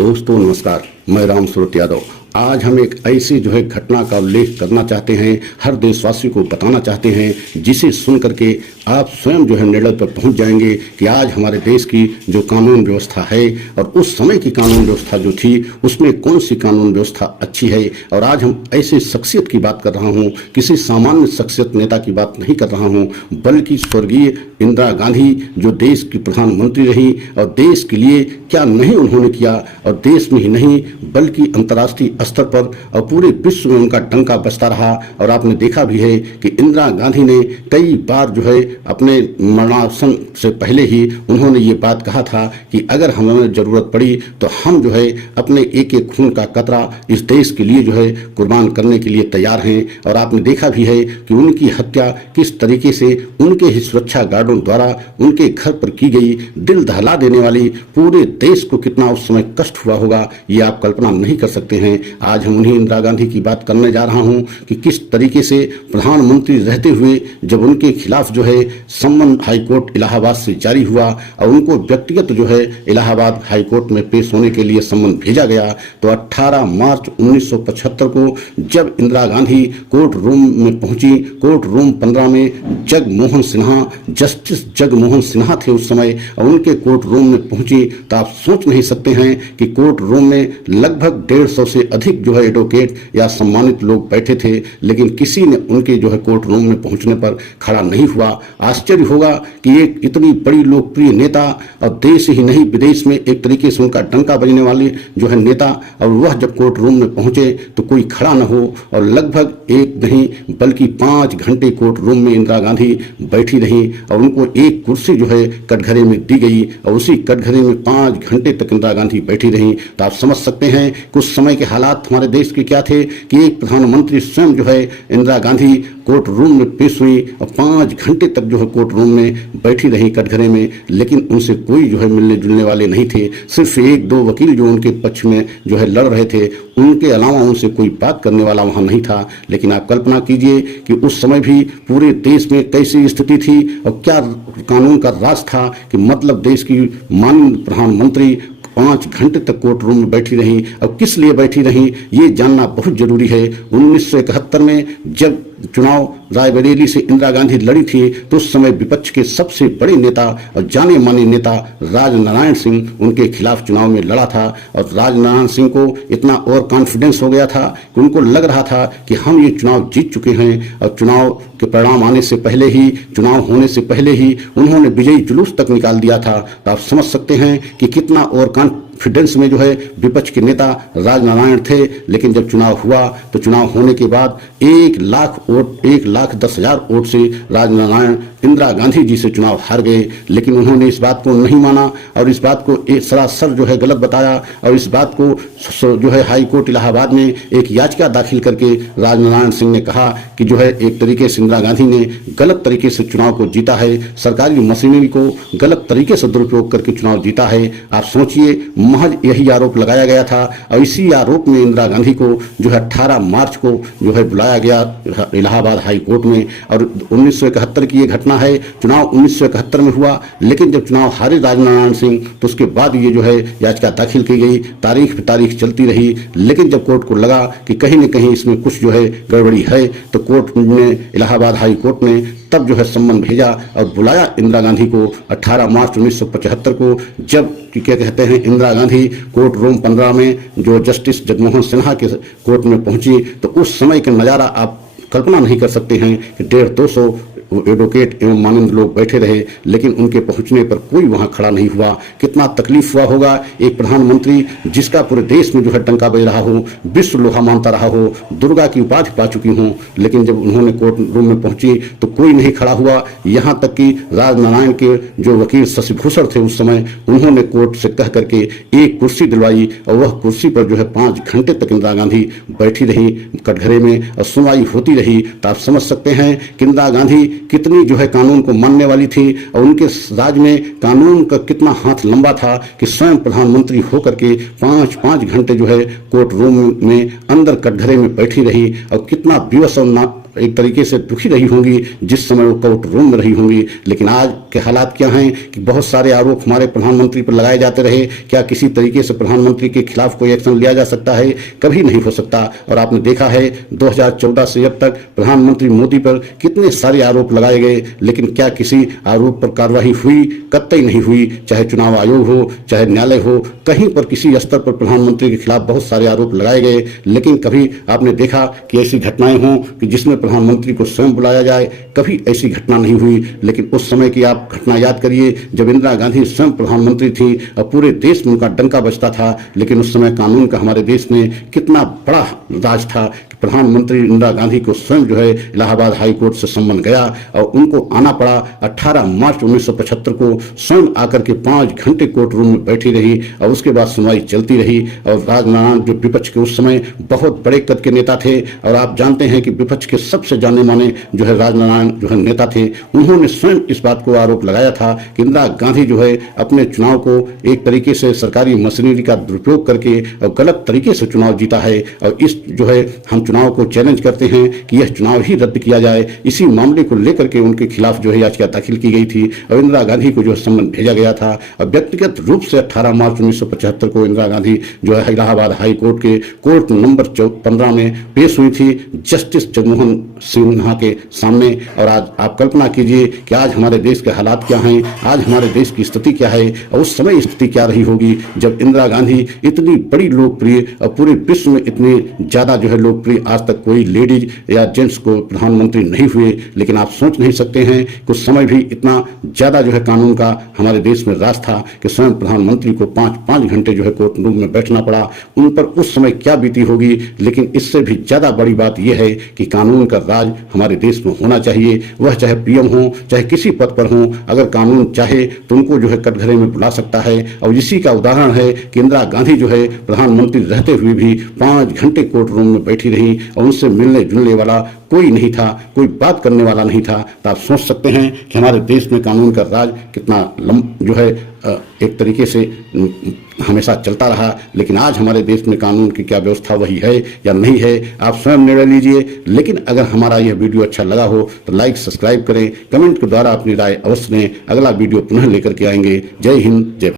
दोस्तों नमस्कार, मैं राम सूरत यादव। आज हम एक ऐसी घटना का उल्लेख करना चाहते हैं, हर देशवासी को बताना चाहते हैं, जिसे सुन करके आप स्वयं निर्णय पर पहुंच जाएंगे कि आज हमारे देश की जो कानून व्यवस्था है और उस समय की कानून व्यवस्था जो थी उसमें कौन सी कानून व्यवस्था अच्छी है। और आज हम ऐसे शख्सियत की बात कर रहा हूँ, किसी सामान्य शख्सियत नेता की बात नहीं कर रहा हूँ, बल्कि स्वर्गीय इंदिरा गांधी जो देश की प्रधानमंत्री रही और देश के लिए क्या नहीं उन्होंने किया, और देश में ही नहीं बल्कि अंतर्राष्ट्रीय स्तर पर और पूरे विश्व में उनका डंका बजता रहा। और आपने देखा भी है कि इंदिरा गांधी ने कई बार अपने मरणासन से पहले ही उन्होंने ये बात कहा था कि अगर हमें जरूरत पड़ी तो हम अपने एक एक खून का कतरा इस देश के लिए कुर्बान करने के लिए तैयार हैं। और आपने देखा भी है कि उनकी हत्या किस तरीके से उनके ही सुरक्षा गार्डों द्वारा उनके घर पर की गई, दिल दहला देने वाली, पूरे देश को कितना उस समय कष्ट हुआ होगा ये आप कल्पना नहीं कर सकते हैं। आज हम उन्हीं इंदिरा गांधी की बात करने जा रहा हूं कि किस तरीके से प्रधानमंत्री रहते हुए जब उनके खिलाफ सम्मन हाईकोर्ट इलाहाबाद से जारी हुआ और उनको व्यक्तिगत इलाहाबाद हाईकोर्ट में पेश होने के लिए सम्मन भेजा गया, तो 18 मार्च 1975 को जब इंदिरा गांधी कोर्ट रूम में पहुंची, कोर्ट रूम 15 में जगमोहन सिन्हा, जस्टिस जगमोहन सिन्हा थे उस समय, और उनके कोर्ट रूम में पहुंची तो आप सोच नहीं सकते हैं कि कोर्ट रूम में लगभग 150 से अधिक एडवोकेट या सम्मानित लोग बैठे थे, लेकिन किसी ने उनके कोर्ट रूम में पहुंचने पर खड़ा नहीं हुआ। आश्चर्य होगा कि एक इतनी बड़ी लोकप्रिय नेता और देश ही नहीं विदेश में एक तरीके से उनका डंका बजने वाले नेता, और वह जब कोर्ट रूम में पहुंचे तो कोई खड़ा न हो, और लगभग एक नहीं बल्कि 5 घंटे कोर्ट रूम में इंदिरा गांधी बैठी रही और उनको एक कुर्सी कटघरे में दी गई और उसी कटघरे में 5 घंटे तक इंदिरा गांधी बैठी रही। तो आप समझ सकते हैं कुछ समय के हालात हमारे देश के क्या थे कि एक प्रधानमंत्री स्वयं इंदिरा गांधी कोर्ट रूम में पेश हुई और 5 घंटे तक कोर्ट रूम में बैठी रही कटघरे में, लेकिन उनसे कोई मिलने जुलने वाले नहीं थे। सिर्फ 1-2 वकील जो उनके पक्ष में लड़ रहे थे, उनके अलावा उनसे कोई बात करने वाला वहां नहीं था। लेकिन आप कल्पना कीजिए कि उस समय भी पूरे देश में कैसी स्थिति थी और क्या कानून का राज था कि मतलब देश की माननीय प्रधानमंत्री 5 घंटे तक कोर्ट रूम में बैठी रही। अब किस लिए बैठी रही ये जानना बहुत जरूरी है। 1971 में जब चुनाव रायबरेली से इंदिरा गांधी लड़ी थी तो उस समय विपक्ष के सबसे बड़े नेता और जाने माने नेता राजनारायण सिंह उनके खिलाफ चुनाव में लड़ा था, और राजनारायण सिंह को इतना और कॉन्फिडेंस हो गया था कि उनको लग रहा था कि हम ये चुनाव जीत चुके हैं, और चुनाव के परिणाम आने से पहले ही, चुनाव होने से पहले ही उन्होंने विजयी जुलूस तक निकाल दिया था। तो आप समझ सकते हैं कि कितना और कॉन्फिडेंस में विपक्ष के नेता राजनारायण थे। लेकिन जब चुनाव हुआ तो चुनाव होने के बाद 1,10,000 वोट से राजनारायण इंदिरा गांधी जी से चुनाव हार गए। लेकिन उन्होंने इस बात को नहीं माना और इस बात को एक सरासर गलत बताया, और इस बात को हाई कोर्ट इलाहाबाद में एक याचिका दाखिल करके राजनारायण सिंह ने कहा कि एक तरीके से इंदिरा गांधी ने गलत तरीके से चुनाव को जीता है, सरकारी मशीनरी को गलत तरीके से दुरुपयोग करके चुनाव जीता है। आप सोचिए, महज यही आरोप लगाया गया था और इसी आरोप में इंदिरा गांधी को 18 मार्च को बुलाया गया इलाहाबाद हाई कोर्ट में। और 1971 की ये घटना है, चुनाव 1971 में हुआ, लेकिन जब चुनाव हारे राजनारायण सिंह तो उसके बाद ये याचिका दाखिल की गई। तारीख पे तारीख चलती रही, लेकिन जब कोर्ट को लगा कि कहीं न कहीं इसमें कुछ गड़बड़ी है, तो कोर्ट ने, इलाहाबाद हाई कोर्ट ने तब सम्मन भेजा और बुलाया इंदिरा गांधी को 18 मार्च 1975 को, जब क्या कहते हैं इंदिरा गांधी कोर्ट रूम 15 में जस्टिस जगमोहन सिन्हा के कोर्ट में पहुंची। तो उस समय का नज़ारा आप कल्पना नहीं कर सकते हैं कि 150-200 एडवोकेट एवं माननीय लोग बैठे रहे, लेकिन उनके पहुंचने पर कोई वहां खड़ा नहीं हुआ। कितना तकलीफ हुआ होगा एक प्रधानमंत्री जिसका पूरे देश में डंका बज रहा हो, विश्व लोहा मानता रहा हो, दुर्गा की उपाधि पा चुकी हूं, लेकिन जब उन्होंने कोर्ट रूम में पहुंची तो कोई नहीं खड़ा हुआ। यहां तक कि राजनारायण के जो वकील शशिभूषण थे उस समय, उन्होंने कोर्ट से कह करके एक कुर्सी दिलवाई और वह कुर्सी पर 5 घंटे तक इंदिरा गांधी बैठी रही कटघरे में और सुनवाई होती रही। तो आप समझ सकते हैं कि इंदिरा गांधी कितनी कानून को मानने वाली थी और उनके राज में कानून का कितना हाथ लंबा था कि स्वयं प्रधानमंत्री होकर के 5 घंटे कोर्ट रूम में अंदर कटघरे में बैठी रही और कितना विवश और एक तरीके से दुखी रही होंगी जिस समय वो कोर्ट रूम में रही होंगी। लेकिन आज के हालात क्या हैं कि बहुत सारे आरोप हमारे प्रधानमंत्री पर लगाए जाते रहे। क्या किसी तरीके से प्रधानमंत्री के खिलाफ कोई एक्शन लिया जा सकता है? कभी नहीं हो सकता। और आपने देखा है 2014 से अब तक प्रधानमंत्री मोदी पर कितने सारे आरोप लगाए गए, लेकिन क्या किसी आरोप पर कार्रवाई हुई? कतई नहीं हुई। चाहे चुनाव आयोग हो, चाहे न्यायालय हो, कहीं पर किसी स्तर पर प्रधानमंत्री के खिलाफ बहुत सारे आरोप लगाए गए, लेकिन कभी आपने देखा कि ऐसी घटनाएं हों कि जिसमें प्रधानमंत्री को स्वयं बुलाया जाए? कभी ऐसी घटना नहीं हुई। लेकिन उस समय की आप घटना याद करिए जब इंदिरा गांधी स्वयं प्रधानमंत्री थी और पूरे देश में उनका डंका बजता था। लेकिन उस समय कानून का हमारे देश में कितना बड़ा राज था कि प्रधानमंत्री इंदिरा गांधी को स्वयं जो है इलाहाबाद हाई कोर्ट से सम्मन गया और उनको आना पड़ा। 18 मार्च 1975 को स्वयं आकर के 5 घंटे कोर्ट रूम में बैठी रही और उसके बाद सुनवाई चलती रही। और राजनारायण जो विपक्ष के उस समय बहुत बड़े कद के नेता थे, और आप जानते हैं कि विपक्ष के सबसे जाने माने जो है राजनारायण जो है नेता थे, उन्होंने स्वयं इस बात को आरोप लगाया था कि इंदिरा गांधी जो है अपने चुनाव को एक तरीके से सरकारी मशीनरी का दुरुपयोग करके और गलत तरीके से चुनाव जीता है। और इस जो है हम चुनाव को चैलेंज करते हैं कि यह चुनाव ही रद्द किया जाए। इसी मामले को लेकर के उनके खिलाफ जो है याचिका दाखिल की गई थी और इंदिरा गांधी को जो सम्मन भेजा गया था। और व्यक्तिगत रूप से 18 मार्च 1975 को इंदिरा गांधी जो है इलाहाबाद हाई कोर्ट के कोर्ट नंबर 15 में पेश हुई थी जस्टिस जगमोहन सिन्हा के सामने। और आज आप कल्पना कीजिए कि आज हमारे देश के हालात क्या हैं, आज हमारे देश की स्थिति क्या है और उस समय स्थिति क्या रही होगी जब इंदिरा गांधी इतनी बड़ी लोकप्रिय और पूरे विश्व में इतने ज्यादा जो है लोकप्रिय, आज तक कोई लेडीज या जेंट्स को प्रधानमंत्री नहीं हुए। लेकिन आप सोच नहीं सकते हैं कि उस समय भी इतना ज्यादा जो है कानून का हमारे देश में राज था कि स्वयं प्रधानमंत्री को 5-5 घंटे जो है कोर्ट रूम में बैठना पड़ा। उन पर उस समय क्या बीती होगी। लेकिन इससे भी ज्यादा बड़ी बात यह है कि कानून का राज हमारे देश में होना चाहिए। वह चाहे पीएम हो, चाहे किसी पद पर हो, अगर कानून चाहे तो उनको जो है कटघरे में बुला सकता है। और इसी का उदाहरण है कि इंदिरा गांधी जो है प्रधानमंत्री रहते हुए भी 5 घंटे कोर्ट रूम में बैठी रही और उनसे मिलने जुलने वाला कोई नहीं था, कोई बात करने वाला नहीं था। तो आप सोच सकते हैं कि हमारे देश में कानून का राज कितना जो है एक तरीके से हमेशा चलता रहा। लेकिन आज हमारे देश में कानून की क्या व्यवस्था वही है या नहीं है, आप स्वयं निर्णय लीजिए। लेकिन अगर हमारा यह वीडियो अच्छा लगा हो तो लाइक सब्सक्राइब करें, कमेंट के द्वारा अपनी राय अवश्य दें। अगला वीडियो पुनः लेकर के आएंगे। जय हिंद, जय भारत।